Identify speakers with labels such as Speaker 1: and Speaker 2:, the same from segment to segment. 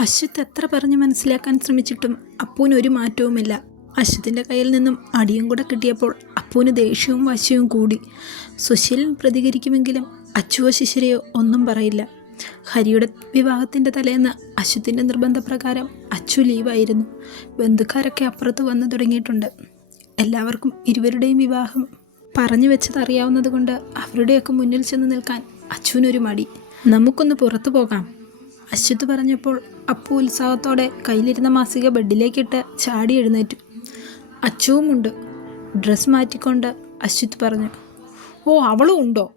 Speaker 1: അശ്വത്ത് എത്ര പറഞ്ഞ് മനസ്സിലാക്കാൻ ശ്രമിച്ചിട്ടും അപ്പൂന് ഒരു മാറ്റവുമില്ല. അശ്വത്തിന്റെ കയ്യിൽ നിന്നും അടിയും കൂടെ കിട്ടിയപ്പോൾ അപ്പൂന് ദേഷ്യവും വാശിയും കൂടി. സുശീലൻ പ്രതികരിക്കുമെങ്കിലും അച്ചുവോ ശിശിരയോ ഒന്നും പറയില്ല. ഹരിയുടെ വിവാഹത്തിന്റെ തലേന്ന് അശ്വത്തിന്റെ നിർബന്ധപ്രകാരം അച്ചു ലീവായിരുന്നു. ബന്ധുക്കാരൊക്കെ അപ്പുറത്ത് വന്നു തുടങ്ങിയിട്ടുണ്ട്. എല്ലാവർക്കും ഇരുവരുടെയും വിവാഹം പറഞ്ഞു വെച്ചത് അറിയാവുന്നത് കൊണ്ട് അവരുടെയൊക്കെ മുന്നിൽ ചെന്ന് നിൽക്കാൻ അച്ചുവിനൊരു മടി. നമുക്കൊന്ന് പുറത്തു പോകാം. അശ്വത്ത് പറഞ്ഞപ്പോൾ അപ്പു ഉത്സാഹത്തോടെ കയ്യിലിരുന്ന മാസിക ബെഡിലേക്കിട്ട് ചാടി എഴുന്നേറ്റു. അച്ചുവുമുണ്ട്. ഡ്രസ്സ് മാറ്റിക്കൊണ്ട് അശ്വത് പറഞ്ഞു ഓ അവളും ഉണ്ടോ?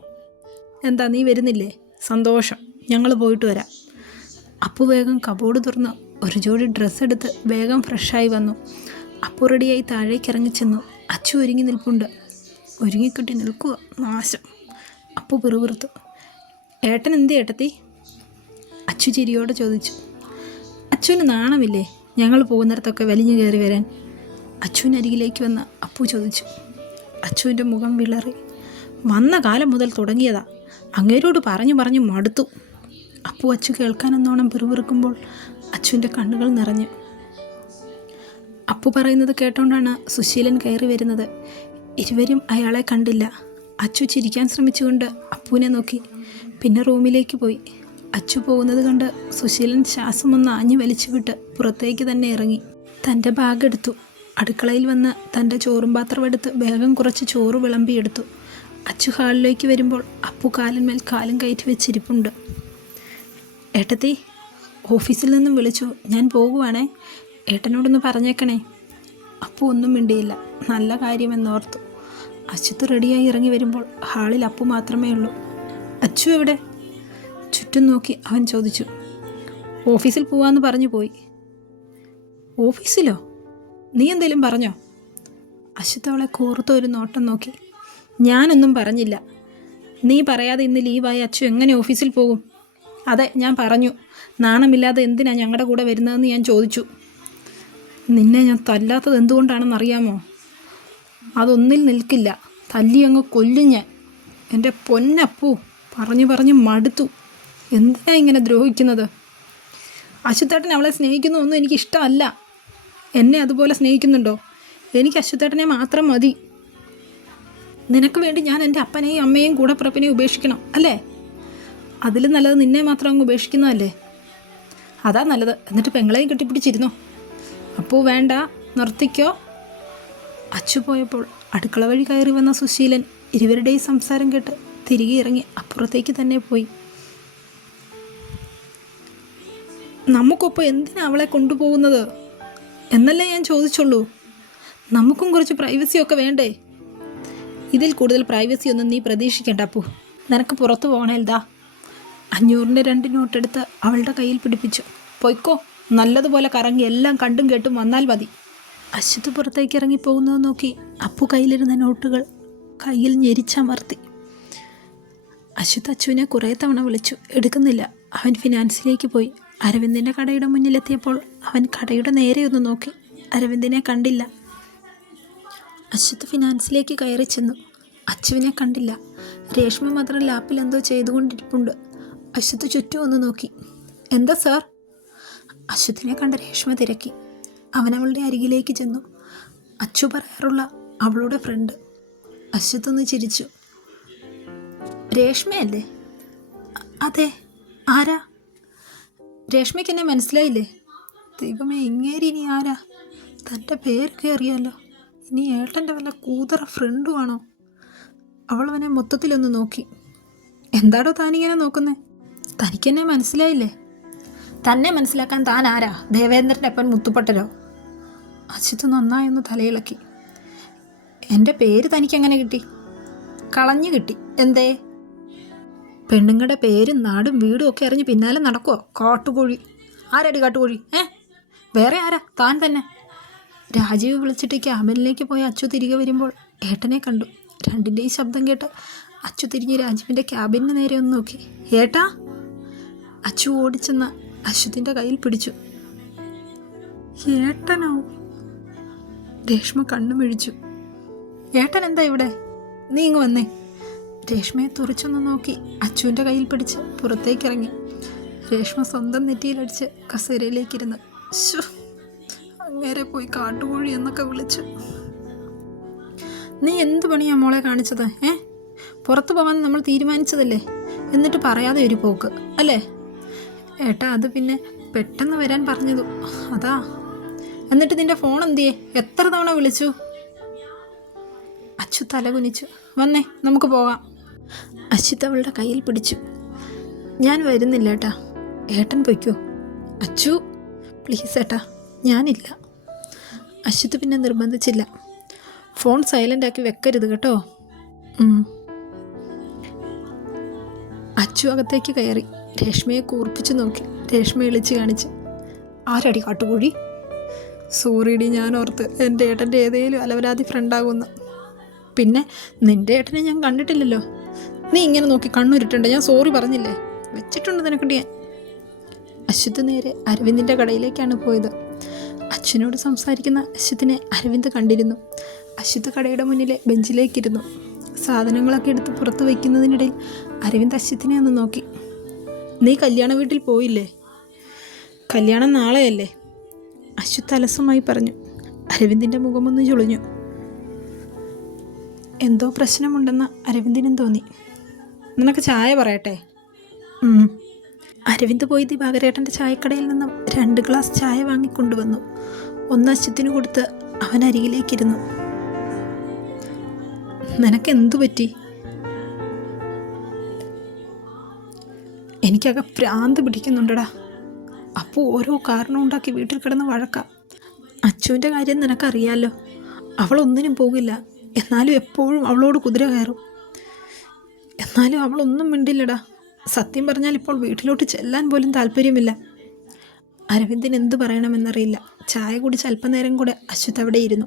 Speaker 1: എന്താ നീ വരുന്നില്ലേ? സന്തോഷം. ഞങ്ങൾ പോയിട്ട് വരാം. അപ്പു വേഗം കബോർഡ് തുറന്ന് ഒരു ജോഡി ഡ്രസ്സ് എടുത്ത് വേഗം ഫ്രഷായി വന്നു. അപ്പു റെഡിയായി താഴേക്ക് ഇറങ്ങി ഇറങ്ങിച്ചെന്നു അച്ചു ഒരുങ്ങി നിൽപ്പുണ്ട്. ഒരുങ്ങിക്കിട്ടി നിൽക്കുക. നാശം. അപ്പു പിറുപിറുത്തു. ഏട്ടൻ എന്ത് ഏട്ടത്തി അച്ചു ചിരിയോടെ ചോദിച്ചു. അച്ചുവിന് നാണമില്ലേ? ഞങ്ങൾ പോകുന്നിടത്തൊക്കെ വലിഞ്ഞു കയറി വരാൻ. അച്ചുവിനരികിലേക്ക് വന്ന അപ്പു ചോദിച്ചു. അച്ചുവിന്റെ മുഖം വിളറി. വന്ന കാലം മുതൽ തുടങ്ങിയതാ. അങ്ങേരോട് പറഞ്ഞു പറഞ്ഞു മടുത്തു. അപ്പു അച്ചു കേൾക്കാനെന്നോണം പിറുപിറുക്കുമ്പോൾ അച്ചുവിന്റെ കണ്ണുകൾ നിറഞ്ഞു. അപ്പു പറയുന്നത് കേട്ടോണ്ടാണ് സുശീലൻ കയറി വരുന്നത്. ഇരുവരും അയാളെ കണ്ടില്ല. അച്ചു ചിരിക്കാൻ ശ്രമിച്ചുകൊണ്ട് അപ്പുവിനെ നോക്കി. പിന്നെ റൂമിലേക്ക് പോയി. അച്ചു പോകുന്നത് കണ്ട് സുശീലൻ ശ്വാസം ഒന്ന് ആഞ്ഞു വലിച്ചുവിട്ട് പുറത്തേക്ക് തന്നെ ഇറങ്ങി. തന്റെ ബാഗ് എടുത്തു. അടുക്കളയിൽ വന്ന് തന്റെ ചോറും പാത്രം എടുത്ത് വേഗം കുറച്ച് ചോറ് വിളമ്പിയെടുത്തു അച്ചു ഹാളിലേക്ക് വരുമ്പോൾ അപ്പു കാലിന്മേൽ കാലും കയറ്റി വെച്ചിരിപ്പുണ്ട്. ഏട്ടത്തി ഓഫീസിൽ നിന്നും വിളിച്ചു. ഞാൻ പോകുവാണേ. ഏട്ടനോടൊന്ന് പറഞ്ഞേക്കണേ. അപ്പു ഒന്നും മിണ്ടിയില്ല. നല്ല കാര്യമെന്നോർത്തു. അച്യുത്ത് റെഡിയായി ഇറങ്ങി വരുമ്പോൾ ഹാളിൽ അപ്പു മാത്രമേ ഉള്ളൂ. അച്ചു എവിടെ? ചുറ്റും നോക്കി അവൻ ചോദിച്ചു ഓഫീസിൽ പോവാന്ന് പറഞ്ഞു പോയി. ഓഫീസിലോ? നീ എന്തേലും പറഞ്ഞോ? അശ്വത്ത് അവളെ കൂർത്ത ഒരു നോട്ടം നോക്കി. ഞാനൊന്നും പറഞ്ഞില്ല. നീ പറയാതെ ഇന്ന് ലീവായി അച്ചു എങ്ങനെ ഓഫീസിൽ പോകും? അതെ ഞാൻ പറഞ്ഞു. നാണമില്ലാതെ എന്തിനാ ഞങ്ങളുടെ കൂടെ വരുന്നതെന്ന് ഞാൻ ചോദിച്ചു. നിന്നെ ഞാൻ തല്ലാത്തത് എന്തുകൊണ്ടാണെന്ന് അറിയാമോ? അതൊന്നിൽ നിൽക്കില്ല. തല്ലി അങ്ങ് കൊല്ലും ഞാൻ. എന്റെ പൊന്നപ്പൂ. പറഞ്ഞു പറഞ്ഞ് മടുത്തു. എന്തിനാ ഇങ്ങനെ ദ്രോഹിക്കുന്നത്? അശ്വത്ഥേട്ടൻ അവളെ സ്നേഹിക്കുന്നതൊന്നും എനിക്ക് ഇഷ്ടമല്ല എന്നെ അതുപോലെ സ്നേഹിക്കുന്നുണ്ടോ? എനിക്ക് അശ്വത്ഥേട്ടനെ മാത്രം മതി. നിനക്ക് വേണ്ടി ഞാൻ എന്റെ അപ്പനെയും അമ്മയെയും കൂടെ പിറപ്പിനെയും ഉപേക്ഷിക്കണം അല്ലേ? അതിലും നല്ലത് നിന്നെ മാത്രം അങ്ങ് ഉപേക്ഷിക്കുന്നതല്ലേ? അതാ നല്ലത്. എന്നിട്ട് പെങ്ങളെയും കെട്ടിപ്പിടിച്ചിരുന്നോ? അപ്പോൾ വേണ്ട നിർത്തിക്കോ. അച്ചു പോയപ്പോൾ അടുക്കള വഴി കയറി വന്ന സുശീലൻ ഇരുവരുടെയും സംസാരം കേട്ട് തിരികെ ഇറങ്ങി അപ്പുറത്തേക്ക് തന്നെ പോയി. നമുക്കൊപ്പം എന്തിനാ അവളെ കൊണ്ടുപോകുന്നത്? എന്നല്ലേ ഞാൻ ചോദിച്ചുള്ളൂ. നമുക്കും കുറച്ച് പ്രൈവസിയൊക്കെ വേണ്ടേ? ഇതിൽ കൂടുതൽ പ്രൈവസി ഒന്നും നീ പ്രതീക്ഷിക്കേണ്ട അപ്പു. നിനക്ക് പുറത്തു പോകണേൽതാ അഞ്ഞൂറിന്റെ രണ്ട് നോട്ടെടുത്ത് അവളുടെ കയ്യിൽ പിടിപ്പിച്ചു. പൊയ്ക്കോ. നല്ലതുപോലെ കറങ്ങി എല്ലാം കണ്ടും കേട്ടും വന്നാൽ മതി. അശ്വത്ത് പുറത്തേക്ക് ഇറങ്ങി പോകുന്നത് നോക്കി അപ്പു കയ്യിലിരുന്ന നോട്ടുകൾ കയ്യിൽ ഞെരിച്ചമർത്തി. അശ്വത്ത് അച്ചുവിനെ കുറേ തവണ വിളിച്ചു. എടുക്കുന്നില്ല. അവൻ ഫിനാൻസിലേക്ക് പോയി. അരവിന്ദിന്റെ കടയുടെ മുന്നിലെത്തിയപ്പോൾ അവൻ കടയുടെ നേരെ ഒന്ന് നോക്കി. അരവിന്ദിനെ കണ്ടില്ല. അശ്വത്ത് ഫിനാൻസിലേക്ക് കയറി ചെന്നു. അച്ചുവിനെ കണ്ടില്ല. രേഷ്മ മാത്രം ലാപ്പിൽ എന്തോ ചെയ്തുകൊണ്ടിരിപ്പുണ്ട്. അശ്വത്ത് ചുറ്റും ഒന്ന് നോക്കി. എന്താ സാർ? അശ്വത്തിനെ കണ്ട രേഷ്മ തിരക്കി. അവൻ അവളുടെ അരികിലേക്ക് ചെന്നു. അച്ചു പറയാറുള്ള അവളുടെ ഫ്രണ്ട്. അശ്വത്തൊന്ന് ചിരിച്ചു. രേഷ്മയല്ലേ? "അ- അതെ. ആരാ? രേഷ്മയ്ക്ക് എന്നെ മനസ്സിലായില്ലേ? ദൈവമേ ഇങ്ങേരി ഇനി ആരാ? തന്റെ പേരൊക്കെ അറിയാലോ ഇനി ഏട്ടന്റെ വല്ല കൂതറ ഫ്രണ്ടുമാണോ അവനെ മൊത്തത്തിലൊന്ന് നോക്കി. എന്താടോ താനിങ്ങനെ നോക്കുന്നേ? തനിക്കെന്നെ മനസ്സിലായില്ലേ? തന്നെ മനസ്സിലാക്കാൻ താൻ ആരാ ദേവേന്ദ്രന്റെ അപ്പൻ മുത്തുപ്പട്ടരോ അജിത്ത് നന്നായൊന്ന് തലയിളക്കി. എന്റെ പേര് തനിക്കെങ്ങനെ കിട്ടി? കളഞ്ഞു കിട്ടി. എന്തേ? പെണ്ണുങ്ങളുടെ പേരും നാടും വീടും ഒക്കെ അറിഞ്ഞ് പിന്നാലെ നടക്കുവോ. കാട്ടുകോഴി. ആരടി കാട്ടുകോഴി? ഏ? വേറെ ആരാ? താൻ തന്നെ. രാജീവ് വിളിച്ചിട്ട് ക്യാബിനിലേക്ക് പോയി അച്ചു തിരികെ വരുമ്പോൾ ഏട്ടനെ കണ്ടു. രണ്ടിന്റെയും ശബ്ദം കേട്ട് അച്ചു തിരിഞ്ഞ് രാജീവിന്റെ ക്യാബിന് നേരെ ഒന്ന് നോക്കി. ഏട്ടാ? അച്ചു ഓടിച്ചെന്ന് അശ്വത്തിന്റെ കയ്യിൽ പിടിച്ചു. ഏട്ടനോ? രേഷ്മ കണ്ണുമിഴിച്ചു. ഏട്ടൻ എന്താ ഇവിടെ? നീ ഇങ്ങ് വന്നേ. രേഷ്മയെ തുറച്ചൊന്ന് നോക്കി അച്ചുവിന്റെ കയ്യിൽ പിടിച്ച് പുറത്തേക്കിറങ്ങി. രേഷ്മ സ്വന്തം നെറ്റിയിലടിച്ച് കസേരയിലേക്കിരുന്ന് ശു അങ്ങേരെ പോയി കാട്ടുകോഴി എന്നൊക്കെ വിളിച്ചു. നീ എന്ത് പണിയാ മോളെ കാണിച്ചത് ഏ? പുറത്തു പോകാൻ നമ്മൾ തീരുമാനിച്ചതല്ലേ? എന്നിട്ട് പറയാതെ ഒരു പോക്ക് അല്ലേ? ഏട്ടാ അത് പിന്നെ പെട്ടെന്ന് വരാൻ പറഞ്ഞതു. അതാ. എന്നിട്ട് നിന്റെ ഫോൺ എന്തിയേ? എത്ര തവണ വിളിച്ചു? അച്ചു തലകുനിച്ചു വന്നേ നമുക്ക് പോകാം. അച്യുത്ത് അവളുടെ കയ്യിൽ പിടിച്ചു. ഞാൻ വരുന്നില്ല ഏട്ടാ. ഏട്ടൻ പൊയ്ക്കോ. അച്ചു പ്ലീസ് ഏട്ടാ ഞാനില്ല. അശ്വത്ത് പിന്നെ നിർബന്ധിച്ചില്ല. ഫോൺ സൈലന്റ് ആക്കി വെക്കരുത് കേട്ടോ. അച്ചു അകത്തേക്ക് കയറി. രേഷ്മയെ കൂർപ്പിച്ച് നോക്കി. രേഷ്മ ഇളിച്ച് കാണിച്ച്. ആരടി കാട്ടുകൂടി സോറിയടി ഞാൻ ഓർത്ത് എന്റെ ഏട്ടന്റെ ഏതേലും അലവരാതി ഫ്രണ്ടാകുമെന്ന് പിന്നെ നിന്റെ ഏട്ടനെ ഞാൻ കണ്ടിട്ടില്ലല്ലോ. നീ ഇങ്ങനെ നോക്കി കണ്ണുരുട്ടുണ്ട്. ഞാൻ സോറി പറഞ്ഞില്ലേ? വെച്ചിട്ടുണ്ട് നിനക്കുട്ടി ഞാൻ. അശ്വത്ത് നേരെ അരവിന്ദിന്റെ കടയിലേക്കാണ് പോയത്. അച്ഛനോട് സംസാരിക്കുന്ന അശ്വത്തിനെ അരവിന്ദ് കണ്ടിരുന്നു. അശ്വത്ത് കടയുടെ മുന്നിലെ ബെഞ്ചിലേക്കിരുന്നു. സാധനങ്ങളൊക്കെ എടുത്ത് പുറത്ത് വയ്ക്കുന്നതിനിടയിൽ അരവിന്ദ് അശ്വത്തിനെ ഒന്ന് നോക്കി. നീ കല്യാണ വീട്ടിൽ പോയില്ലേ? കല്യാണം നാളെയല്ലേ? അശ്വത്ത് അലസമായി പറഞ്ഞു. അരവിന്ദിന്റെ മുഖമൊന്ന് ചുളിഞ്ഞു. എന്തോ പ്രശ്നമുണ്ടെന്ന് അരവിന്ദിനും തോന്നി. നിനക്ക് ചായ പറയട്ടെ. അരവിന്ദ് പോയി ദിവാകരേട്ടന്റെ ചായക്കടയിൽ നിന്നും രണ്ട് ഗ്ലാസ് ചായ വാങ്ങിക്കൊണ്ടുവന്നു. ഒന്ന് അശ്വത്തിന് കൊടുത്ത് അവൻ അരികിലേക്കിരുന്നു. നിനക്ക് എന്തു പറ്റി? എനിക്കക ഭ്രാന്ത് പിടിക്കുന്നുണ്ടടാ. അപ്പോൾ ഓരോ കാരണം ഉണ്ടാക്കി വീട്ടിൽ കിടന്ന് വഴക്ക. അച്ചുവിന്റെ കാര്യം നിനക്കറിയാലോ. അവളൊന്നിനും പോകില്ല. എന്നാലും എപ്പോഴും അവളോട് കുതിര കയറും. എന്നാലും അവളൊന്നും മിണ്ടില്ലടാ. സത്യം പറഞ്ഞാൽ ഇപ്പോൾ വീട്ടിലോട്ട് ചെല്ലാൻ പോലും താല്പര്യമില്ല. അരവിന്ദിന് എന്തു പറയണമെന്നറിയില്ല. ചായ കുടിച്ച് അല്പനേരം കൂടെ അശ്വത് അവിടെ ഇരുന്നു.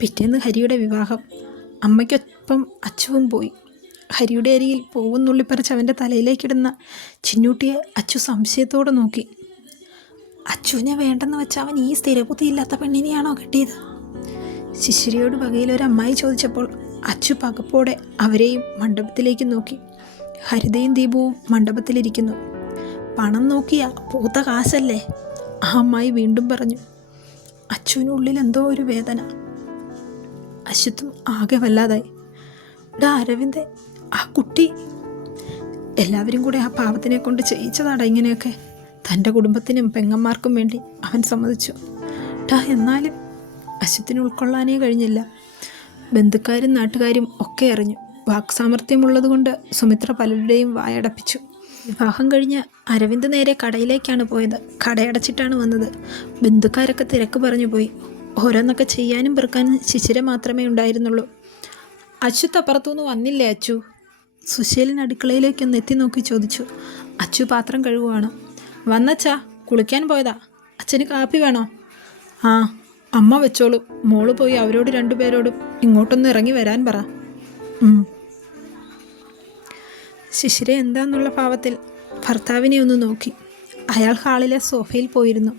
Speaker 1: പിറ്റേന്ന് ഹരിയുടെ വിവാഹം. അമ്മയ്ക്കൊപ്പം അച്ചുവും പോയി. ഹരിയുടെ അരിയിൽ പൂവും നുള്ളിപ്പറിച്ച് അവന്റെ തലയിലേക്കിടുന്ന ചിന്നൂട്ടിയെ അച്ചു സംശയത്തോടെ നോക്കി. അച്ചുവിനെ വേണ്ടെന്ന് വെച്ച അവൻ ഈ സ്ഥിരബുദ്ധിയില്ലാത്ത പെണ്ണിനെയാണോ കിട്ടിയത്? ശിശിരിയോട് വകയിൽ ഒരു അമ്മായി ചോദിച്ചപ്പോൾ അച്ചു പകപ്പോടെ അവരെയും മണ്ഡപത്തിലേക്ക് നോക്കി. ഹരിതയും ദീപവും മണ്ഡപത്തിലിരിക്കുന്നു. പണം നോക്കിയ പൂത്ത കാശല്ലേ? ആ അമ്മായി വീണ്ടും പറഞ്ഞു. അച്ചുവിനുള്ളിൽ എന്തോ ഒരു വേദന. അശ്വത്വം ആകെ വല്ലാതായി. ഡാ അരവിന്ദ് ആ കുട്ടി എല്ലാവരും കൂടെ ആ പാവത്തിനെ കൊണ്ട് ചെയ്യിച്ചതാടാ ഇങ്ങനെയൊക്കെ. തന്റെ കുടുംബത്തിനും പെങ്ങന്മാർക്കും വേണ്ടി അവൻ സമ്മതിച്ചു. ഡാ എന്നാലും അശ്വത്തിന് ഉൾക്കൊള്ളാനേ കഴിഞ്ഞില്ല. ബന്ധുക്കാരും നാട്ടുകാരും ഒക്കെ അറിഞ്ഞു. വാക്സാമർഥ്യമുള്ളത് കൊണ്ട് സുമിത്ര പലരുടെയും വായടപ്പിച്ചു. വിവാഹം കഴിഞ്ഞ് അരവിന്ദ് നേരെ കടയിലേക്കാണ് പോയത്. കടയടച്ചിട്ടാണ് വന്നത്. ബന്ധുക്കാരൊക്കെ തിരക്ക് പറഞ്ഞു പോയി. ഓരോന്നൊക്കെ ചെയ്യാനും പെറുക്കാനും ശിശിര മാത്രമേ ഉണ്ടായിരുന്നുള്ളൂ. അച്യുത്ത് അപ്പുറത്തുനിന്ന് വന്നില്ലേ അച്ചു? സുശീലൻ അടുക്കളയിലേക്കൊന്ന് എത്തി നോക്കി ചോദിച്ചു. അച്ചു പാത്രം കഴുകുവാണ്. വന്നച്ചാ കുളിക്കാൻ പോയതാ. അച്ഛന് കാപ്പി വേണോ? ആ അമ്മ വെച്ചോളൂ. മോൾ പോയി അവരോട് രണ്ടുപേരോടും ഇങ്ങോട്ടൊന്ന് ഇറങ്ങി വരാൻ പറ. ശിശിരെ എന്താന്നുള്ള ഭാവത്തിൽ ഭർത്താവിനെ ഒന്ന് നോക്കി. അയാൾ ഹാളിലെ സോഫയിൽ പോയിരുന്നു.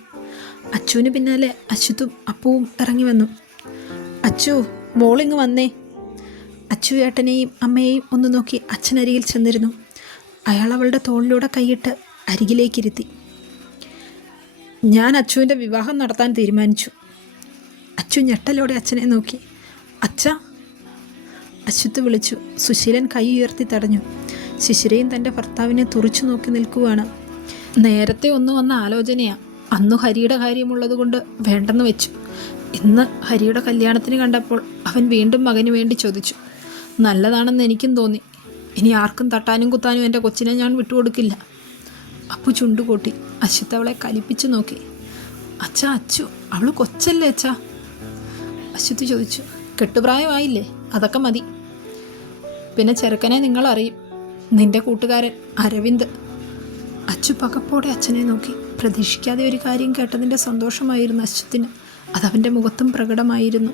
Speaker 1: അച്ചുവിന് പിന്നാലെ അച്യുത്തും അപ്പുവും ഇറങ്ങി വന്നു. അച്ചു മോളിങ് വന്നേ. അച്ചു ഏട്ടനെയും അമ്മയെയും ഒന്ന് നോക്കി അച്ഛനരികിൽ ചെന്നിരുന്നു. അയാൾ അവളുടെ തോളിലൂടെ കൈയിട്ട് അരികിലേക്കിരുത്തി. ഞാൻ അച്ചുവിന്റെ വിവാഹം നടത്താൻ തീരുമാനിച്ചു. അച്ചു ഞെട്ടലോടെ അച്ഛനെ നോക്കി. അച്ഛ അശ്വത്ത് വിളിച്ചു. സുശീലൻ കൈ ഉയർത്തി തടഞ്ഞു. ശിശിരയും തന്റെ ഭർത്താവിനെ തുറച്ചു നോക്കി നിൽക്കുവാണ്. നേരത്തെ ഒന്ന് വന്ന ആലോചനയാണ് അന്നു ഹരിയുടെ കാര്യമുള്ളത് കൊണ്ട് വേണ്ടെന്ന് വെച്ചു. ഇന്ന് ഹരിയുടെ കല്യാണത്തിന് കണ്ടപ്പോൾ അവൻ വീണ്ടും മകന് വേണ്ടി ചോദിച്ചു. നല്ലതാണെന്ന് എനിക്കും തോന്നി. ഇനി ആർക്കും തട്ടാനും കുത്താനും എന്റെ കൊച്ചിനെ ഞാൻ വിട്ടുകൊടുക്കില്ല. അപ്പു ചുണ്ടുകൂട്ടി. അശ്വത്ത് അവളെ കലിപ്പിച്ചു നോക്കി. അച്ഛ അച്ചു അവൾ കൊച്ചല്ലേ അച്ഛാ? അശ്വത്ത് ചോദിച്ചു കെട്ടുപ്രായമായില്ലേ? അതൊക്കെ മതി. പിന്നെ ചെറുക്കനെ നിങ്ങൾ അറിയും നിന്റെ കൂട്ടുകാരൻ അരവിന്ദ്. അച്ചു പകപ്പോടെ അച്ഛനെ നോക്കി പ്രതീക്ഷിക്കാതെ ഒരു കാര്യം കേട്ടതിന്റെ സന്തോഷമായിരുന്നു അശ്വത്തിന്. അതവന്റെ മുഖത്തും പ്രകടമായിരുന്നു.